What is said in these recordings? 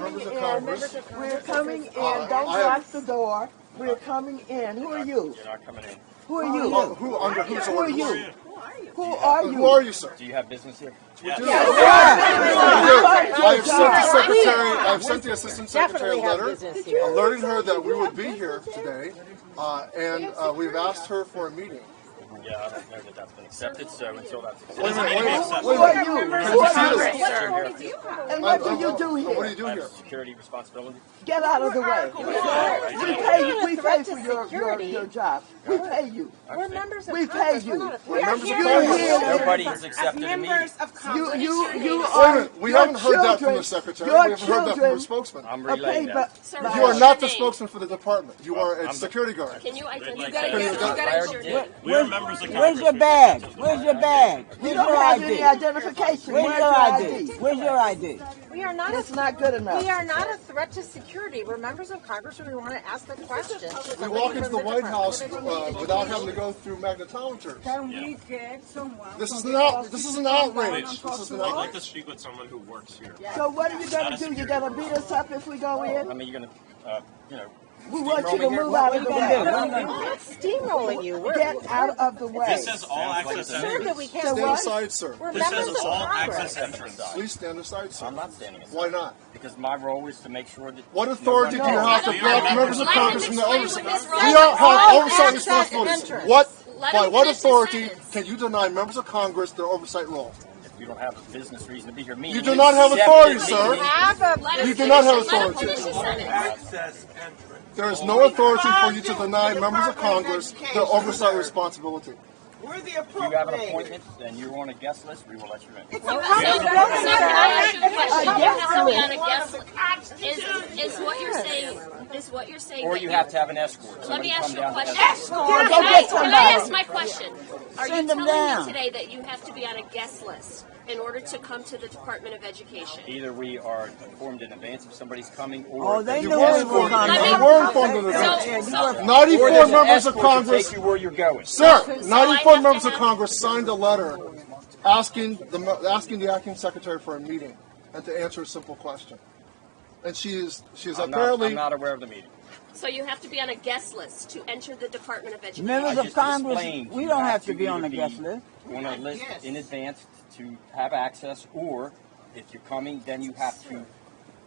members of Congress. We're coming in. Don't lock the door. We're coming in. Who are you? You're not coming in. Who are you? Who under whose Who are orders? you? Who are you? Who are you, sir? Do you have business here? We do. I have sent the secretary. I have sent the assistant secretary a letter alerting her that we would be here today, and we've asked her for a meeting. Yeah, I don't know that that's been accepted. So until that's Wait a minute. Who are you? Who are you? accepted, And what do you do here? What do you do here? security responsibility. Get out of the way. We pay you. We pay for your job. We pay you. We're members of We Congress. pay you. We're not Members of You're Congress. here. Nobody has accepted a meeting. members of Congress. You Wait a are. minute. We your haven't heard that from children- the secretary. your We haven't heard that from the children spokesman. I'm are relaying paid that. by- You are not the spokesman for the department. You are a security guard. Can you identify? I already did. We are members of Congress. Where's your bag? Where's your bag? You Where's don't your have any ID? identification. Where's your ID? Where's your ID? We are not. It's not good enough. We are not a threat to security. We're members of Congress, and we want to ask the question. We walk into the White House without having to go through magnetometers. Can we get someone? This is an outrage. This is an outrage. I'd like to speak with someone who works here. So what are you going to do? You're going to beat us up if we go in? I mean, you're gonna, you know. We want you to steamroll me here? move out of the way. We're not steamrolling you. Get out of the way. This says all access Sir, that entrance. we can't. Stand what? aside, sir. We're This members says of all Congress. access entrance. Please stand aside, sir. I'm not standing aside. Why not? Because my role is to make sure that. What authority do you have to We are block members members of of Congress from the Congress. oversight? Let him We finish don't have All oversight access responsibilities. entrance. What? Let By him what finish his authority sentence. can you deny members of Congress their oversight role? If you don't have a business reason to be here, You do not have authority, sir. Have a Let him You do finish not have it. Let him authority. finish his sentence. There is no authority for you to deny members of Congress their oversight responsibility. We're the If you have an appropriators. appointment and you're on a guest list, we will let you in. Sir, can I ask you a question? You have to be on a guest list. Is what you're saying? Is what you're saying? Or that you have to have an escort. Let me Somebody ask come you a down question. and escort. Can I ask my question? Are you Send them telling down. me today that you have to be on a guest list in order to come to the Department of Education? Either we are informed in advance if somebody's coming, or Oh, they You knew were we were informed. coming. You were informed of So, the so 94 or there's an members of escort to Congress. take you where you're going. Sir, I 94 have members to of have- Congress signed a letter asking the acting secretary for a meeting and to answer a simple question. And she is apparently. I'm not aware of the meeting. So you have to be on a guest list to enter the Department of Education. Members I of just Congress, explained we you don't have have to to be on either the guest list. On a list in advance to have access, or if you're coming, then you have to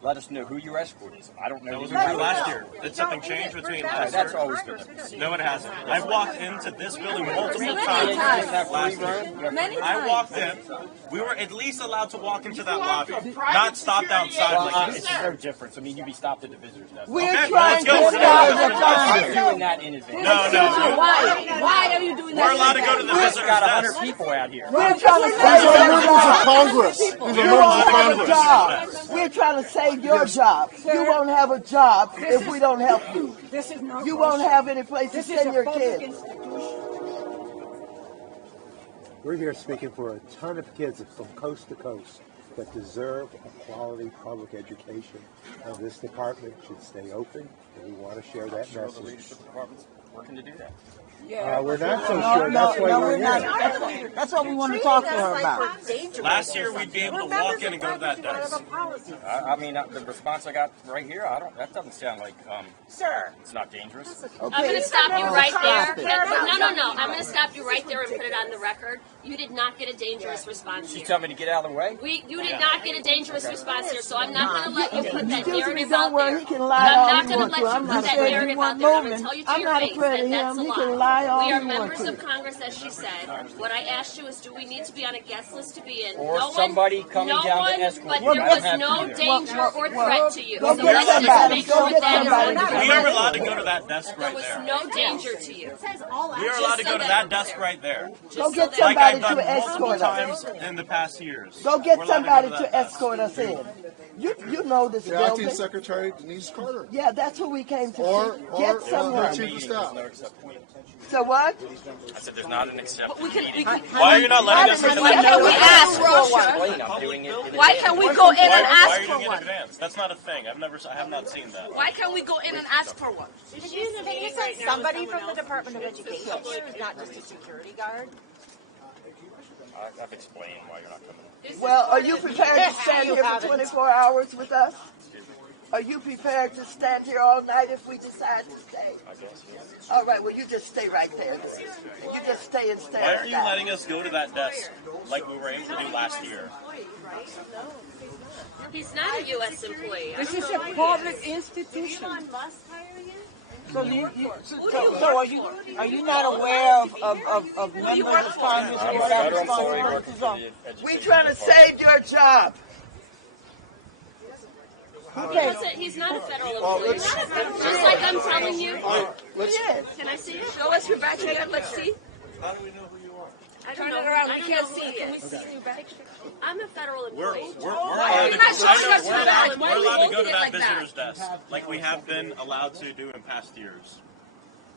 let us know who your escort is. I don't know. That was who your true last escort year. Did something change between is. last That's year? always been the No, it hasn't. I've walked into this building multiple You times just have free last reign. year. I walked in. We were at least allowed to walk into that lobby, not stopped outside Well, like this. it's no difference. I mean, you'd be stopped at the visitors desk. We're Okay, trying let's to go. stop the I'm Congress. doing that in advance. No. Why are you doing We're allowed to go to the We've visitors got 100 desk. people out here. We're trying to These are save members your of Congress. These are members of job. Congress. We're trying to save your job. You won't have a job if we don't help you. This is not. You won't have any place to This is send a your public kids. institution. We're here speaking for a ton of kids from coast to coast that deserve a quality public education. And this department should stay open, and we want to share that The message. leadership department's working to do that. We're not so No, sure. That's why no, we're we're not. here. That's what we want to talk to her about. Last year, we'd be able to walk in and go to that desk. I mean, the response I got right here, that doesn't sound like Sir. it's not dangerous. I'm going to stop you right stop there. it. No. I'm going to stop you right there and put it on the record. You did not get a dangerous response She's here. telling me to get out of the way. You did not get a dangerous response here, so I'm not going to let you put that Excuse me, narrative don't out worry, there. he can lie all I'm he not going wants to to. let I'm you not put that afraid he narrative won't out there. I'm going move to tell you to I'm your not face afraid that of that's him. a He lie. can lie all We are he wants members to. of Congress, as she said. What I asked you is, do we need to be on a guest list to be in? Or no somebody one, coming no down to one, escort but you. there I don't was have no to. danger or threat to you. Go So get let's just somebody. make Go sure get that is somebody. on We record. are allowed to go to that desk There right was there. no danger to you. We are allowed to go to that desk right there. Go get so that- Like I've somebody done to multiple escort us. times in the past years. Go get We're allowed somebody go to that desk. escort us in. You know this The acting building. secretary, Denise Carter. Yeah, that's who we came to Or see. her Get someone. chief of staff. So what? I said there's not an accepted meeting. Why are you not letting us into Why that can't we desk? ask for one? Explain, I'm doing it in Why advance. can't we go in and Why ask are you for doing it in one? advance? That's not a thing. I have not seen that. Why can't we go in and ask for one? Can you send somebody from the Department of Education here, not just a security guard? I've explained why you're not coming in. Well, are you prepared to stand here for 24 hours with us? Excuse me. Are you prepared to stand here all night if we decide to stay? I guess, yes. All right, well, you just stay right there. You just stay and stay. Why aren't you letting us go to that desk like we were able to do last year? He's not a U.S. employee. This is a public institution. Elon Musk hire you? So are you not aware of members of Congress and what our responsibilities are? We're trying to save your job. He's not a federal employee. Just like I'm telling you. Can I see it? Show us your badge again. Let's see. How do we know who you are? I don't Turn know. it around. I We don't can't know see who- it. Can we see your badge? I'm a federal employee. We're Why are allowed you to not go. showing I us know, your badge? we're allowed to go to Why are that you holding it visitor's desk like we have been allowed to do in past years.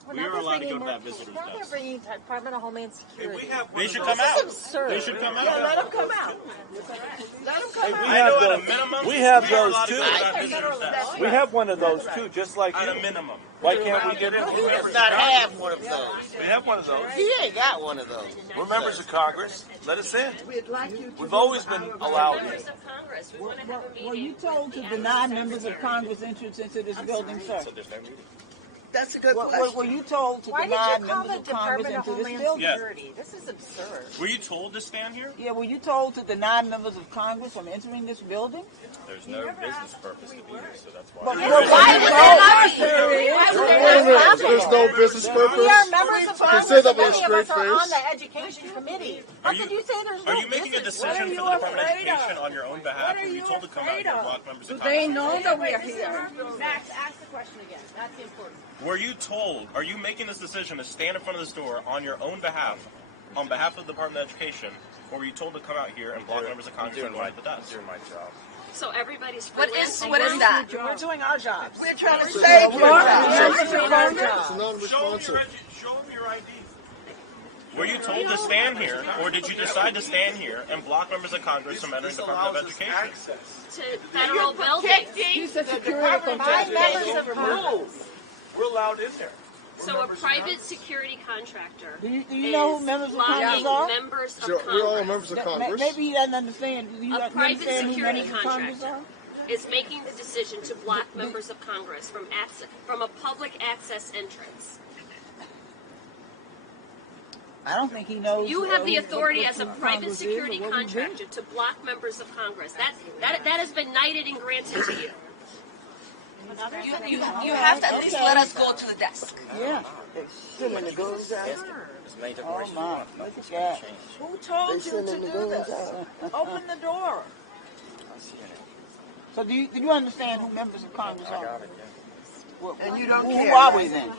We're We never are allowed to bringing go to more that visitor's people. We're never desk. bringing Department of Homeland Security. They should come out. absurd. They should come out. Yeah, let them come out. Let them come out. I know at a minimum, we have we are those allowed to too. go to that visitor's desk. We have one of those too, just like At a you. minimum. Why can't we get in? He does not have one of those. We have one of those. He ain't got one of those. We're members of Congress. Let us in. We'd like you to. We've always been allowed in. Members of Congress. We want to have a meeting. Were you told to deny members of Congress entrance into this building, sir? That's a good Were question. you told to Why did deny you call members the of Congress Department of into this Homeland building? Yeah. Security? This is absurd. Were you told to stand here? Yeah, were you told to deny members of Congress from entering this building? There's no business purpose to be here, so that's why. But Why would they not be? Why would they not be? There's no business purpose. We are members of You Congress. say that and with a many of straight us are on face. the Education Committee. How could you say there's no Are you making a business? decision for the Department of Education on your own behalf? Or were you told to come out here and block members Do of they Congress? know that we are here? Max, ask the question again. That's important. Were you told, are you making this decision to stand in front of this door on your own behalf, on behalf of the Department of Education, or were you told to come out here and block members of Congress and ride the desk? my job. So everybody's What is freelancing. that? We're doing our jobs. We're trying to save your job. It's not Show them responsive. your ID. Were you told to stand here, or did you decide to stand here and block members of Congress from entering the Department of Education? To federal buildings. He's a security By members control. of Congress. We're allowed in there. So a private security contractor Do you know who is members of blocking Congress are? members of So we're all Congress. members of Congress. Maybe he doesn't understand. Do you A private understand who security members of Congress are? contractor is making the decision to block members of Congress from a public access entrance. I don't think he knows. You have the who- authority what as a Congress private is or security what we do. contractor to block members of Congress. That has been knighted and granted to you. You have to at least let us go to the desk. Yeah. Sending the goons out. Oh my. Look at that. Who told you to do this? Open the door. So do you understand who members of Congress are? And you don't Who care. are we then?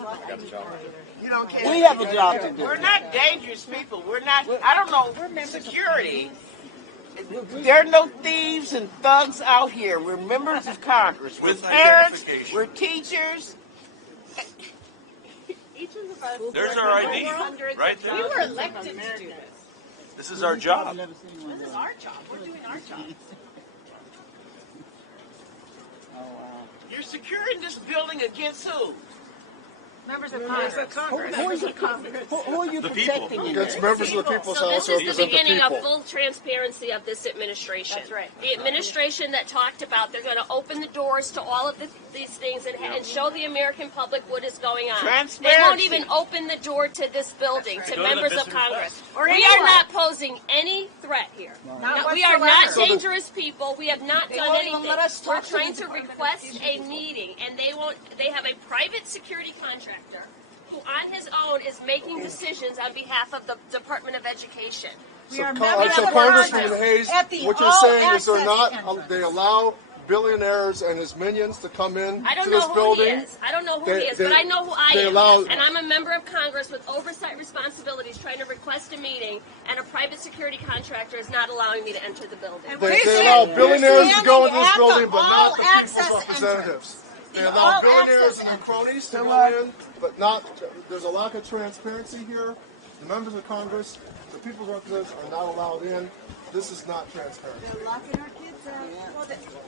You don't care. We have a job to do. We're not dangerous people. We're not, I don't know, security. There are no thieves and thugs out here. We're members of Congress. We're With parents. identification. We're teachers. Each of us. There's our ID, right there. We were elected to do this. This is our job. I've never seen one of This is those. our job. We're doing our job. Oh wow. You're securing this building against who? Members of Congress. Who are you The people. protecting? in Against there? members of the People's So House this who is the represent the beginning of people. full transparency of this administration. That's right. The administration that talked about they're going to open the doors to all of these things and show the American public what is going on. They won't Transparency. even open the door to this building to Go to the members of visitor's Congress. desk. Or We are anyone. not posing any threat here. No, we are not dangerous people. We have not done won't even anything. let us We're talk to trying the to request a meeting, and they won't. They have a private security contractor who, on his own, is making decisions on behalf of the Department of Education. So, are so members of Congressman Congress Hayes, at the what you're saying is they're all-access not. entrance. They allow billionaires and his minions to come in I don't to know this who building. he is. I don't know who They- he is, they- but I know who I they am. allow- And I'm a member of Congress with oversight responsibilities trying to request a meeting, and a private security contractor is not allowing me to enter the building. They allow billionaires to go into this at the building, but not the all-access people's representatives. They allow all-access billionaires and their entrance. cronies to go in, but not. There's a lack of transparency here. The members of Congress, the people's representatives, are not allowed in. This is not transparent. They're locking our kids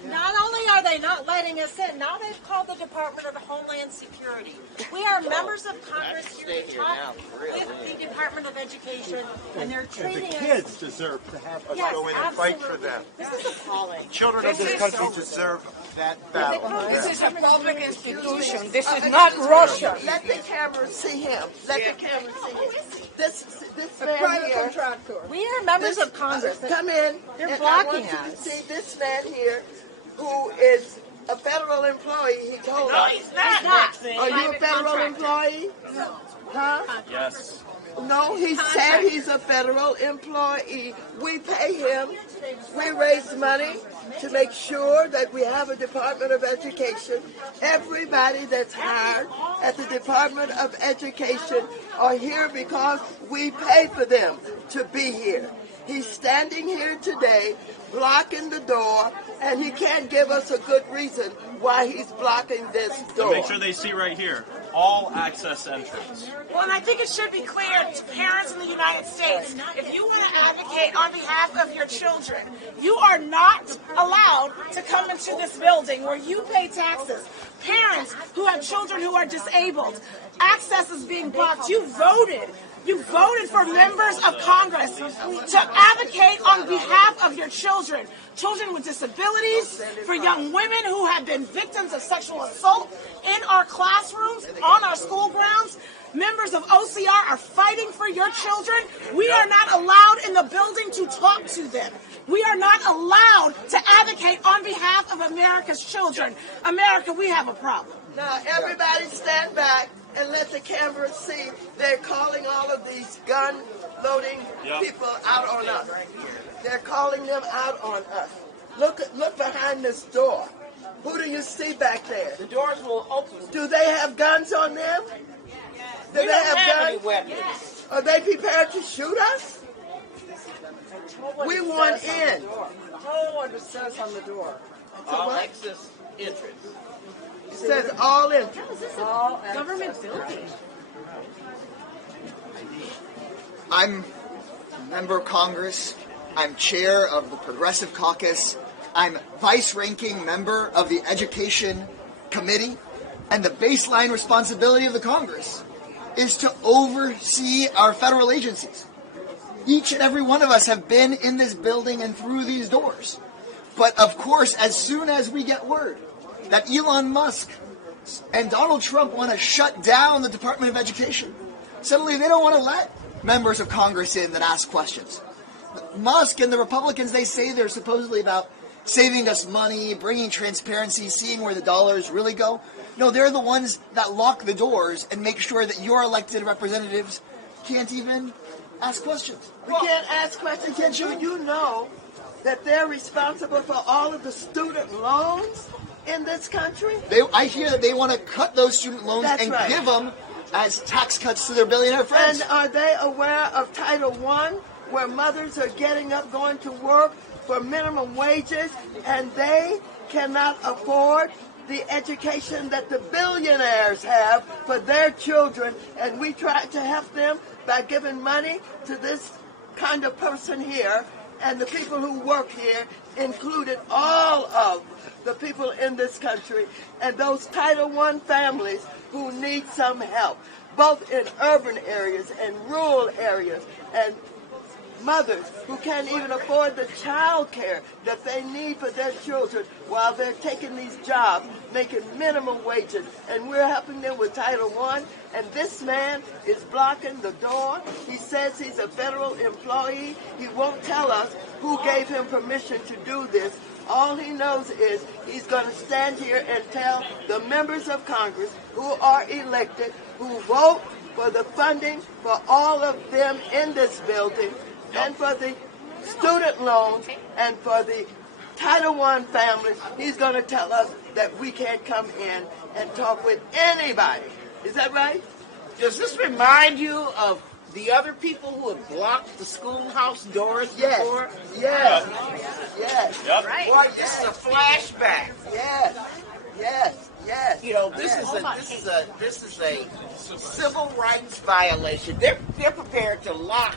Not only are they not letting us in, now they've called the Department of Homeland Security. We are members of Congress here to talk with the Department of Education, and they're And the treating us. kids deserve to have us Yes, go in and fight for absolutely. them. This is appalling. Children of this country deserve that battle. This is a public institution. This is not Russia. Let the camera see him. Let the camera see him. This A man private here. contractor. We are members of Congress. Come in. They're and blocking I want you us. to see this man here, who is a federal employee. He told No, us. he's not. not. Are you a federal employee? Huh? Yes. No, he said he's a federal employee. We pay him. We raise money to make sure that we have a Department of Education. Everybody that's hired at the Department of Education are here because we pay for them to be here. He's standing here today, blocking the door, and he can't give us a good reason why he's blocking this So door. make sure they see right here. All access entrance. Well, and I think it should be clear to parents in the United States, if you want to advocate on behalf of your children, you are not allowed to come into this building where you pay taxes. Parents who have children who are disabled, access is being blocked. You voted for members of Congress to advocate on behalf of your children. Children with disabilities, for young women who have been victims of sexual assault in our classrooms, on our school grounds. Members of OCR are fighting for your children. We are not allowed in the building to talk to them. We are not allowed to advocate on behalf of America's children. America, we have a problem. Now, everybody stand back and let the camera see. They're calling all of these gun-loading people out on us. They're calling them out on us. Look behind this door. Who do you see back there? The doors will open. Do they have guns on them? Do We they don't have have any guns? weapons. Are they prepared to shoot us? We want in. Tell what it says on the door. All access entrance. It says all entrance. All Government building. I'm a member of Congress. I'm chair of the Progressive Caucus. I'm vice-ranking member of the Education Committee. And the baseline responsibility of the Congress is to oversee our federal agencies. Each and every one of us have been in this building and through these doors. But of course, as soon as we get word that Elon Musk and Donald Trump want to shut down the Department of Education, suddenly they don't want to let members of Congress in that ask questions. Musk and the Republicans, they say they're supposedly about saving us money, bringing transparency, seeing where the dollars really go. No, they're the ones that lock the doors and make sure that your elected representatives can't even ask questions. We can't ask questions. Do you know that they're responsible for all of the student loans in this country? I hear that they want to cut those student loans That's and right. give them as tax cuts to their billionaire friends. And are they aware of Title I, where mothers are getting up, going to work for minimum wages, and they cannot afford the education that the billionaires have for their children, and we try to help them by giving money to this kind of person here, and the people who work here included all of the people in this country, and those Title I families who need some help, both in urban areas and rural areas, and mothers who can't even afford the child care that they need for their children while they're taking these jobs, making minimum wages, and we're helping them with Title I, and this man is blocking the door. He says he's a federal employee. He won't tell us who gave him permission to do this. All he knows is he's going to stand here and tell the members of Congress who are elected, who vote for the funding for all of them in this building, and for the student loans, and for the Title I families. He's going to tell us that we can't come in and talk with anybody. Is that right? Does this remind you of the other people who have blocked the schoolhouse doors Yes. before? Yes. Yes. Yep. Right. Boy, this is a flashback. Yes. Yes. Yes. You know, this is a civil rights violation. They're prepared to lock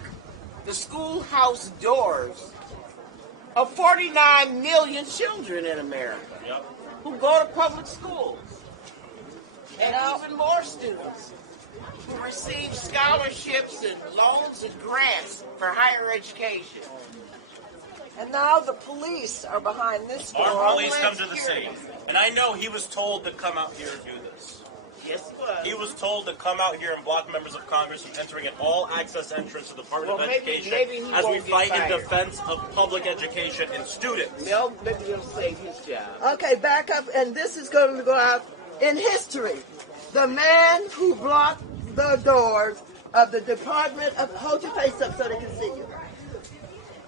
the schoolhouse doors of 49 million children in America Yep. who go to public schools. And even more students who receive scholarships and loans and grants for higher education. And now the police are behind this door. Our police come to the scene. And I know he was told to come out here and do this. Yes, it was. He was told to come out here and block members of Congress from entering an all-access entrance to the Department of Education maybe he as we won't get fight in fired. defense of public education and students. They'll maybe they'll save his job. Okay, back up, and this is going to go out in history. The man who blocked the doors of the Department of, hold your face up so they can see you.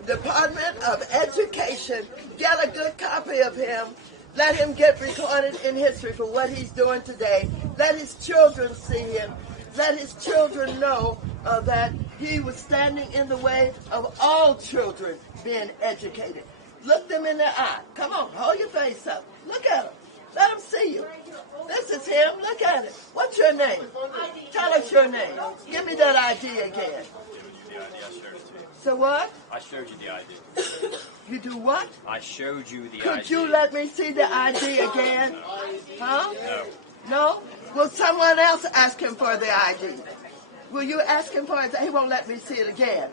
Department of Education, get a good copy of him. Let him get recorded in history for what he's doing today. Let his children see him. Let his children know that he was standing in the way of all children being educated. Look them in the eye. Come on, hold your face up. Look at him. Let them see you. This is him. Look at it. What's your name? Tell us your name. Give me that ID again. So what? I showed you the ID. You do what? I showed you the ID. Could you let me see the ID again? Huh? No. No? Will someone else ask him for the ID? Will you ask him for it? He won't let me see it again.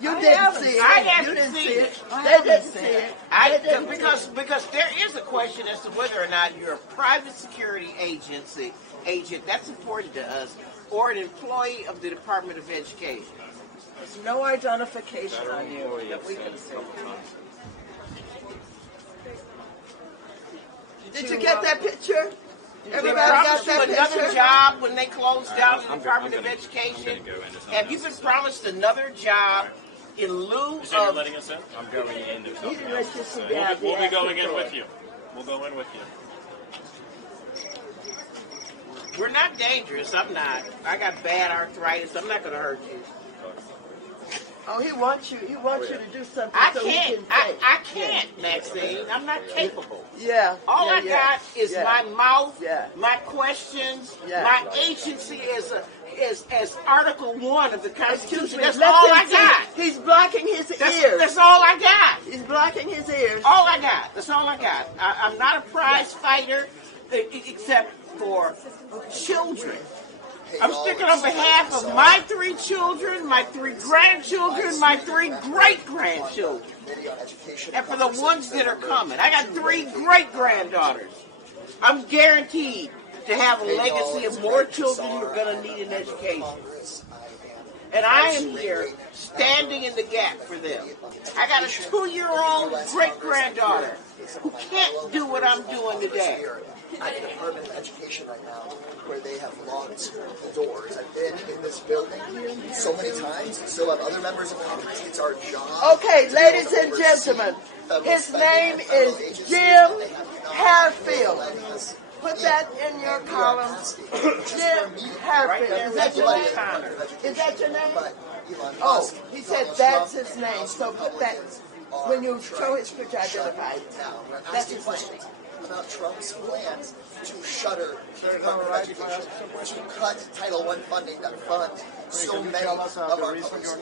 You didn't see it. I haven't You didn't seen see it. it. They didn't see it. Because there is a question as to whether or not you're a private security agent, that's important to us, or an employee of the Department of Education. There's no identification on you that we can see. Did you get that picture? They Everybody got promised you that another picture? job when they closed down the I'm Department gonna- of Education? I'm gonna go into something Have you been promised another job in lieu You said you're of... letting us in? I'm going into He something didn't let else. you see the We'll ID. be going in with you. We'll go in with you. We're not dangerous. I'm not. I got bad arthritis. I'm not going to hurt you. Oh, he wants you. He wants you to do something I so he can't. can I, think. I can't, Maxine. I'm not capable. Yeah. All yeah, I yeah, got is yeah. my mouth, Yeah. my questions, Yeah. my agency as Article 1 of the Excuse Constitution. me. That's let all them I see. got. He's blocking his ears. That's all I got. He's blocking his ears. All I got. That's all I got. I'm not a prize fighter except for children. I'm speaking on behalf of my 3 children, my 3 grandchildren, my 3 great-grandchildren, and for the ones that are coming. I got 3 great-granddaughters. I'm guaranteed to have a legacy of more children who are going to need an education. And I am here standing in the gap for them. I got a 2-year-old great-granddaughter who can't do what I'm doing today. At the Department of Education right now, where they have locked the doors. I've been in this building so many times. Still have other members of Congress. It's our job. Okay, ladies and gentlemen, his name is Jim Harefield. Put that in your column. Jim Harefield. Is that your name? Is that your name? Oh, he said that's his name. So put that, when you show his picture, identify it. That's his name. About Trump's plans to shutter the Department of Education, to cut Title I funding that funds so many of our public schools.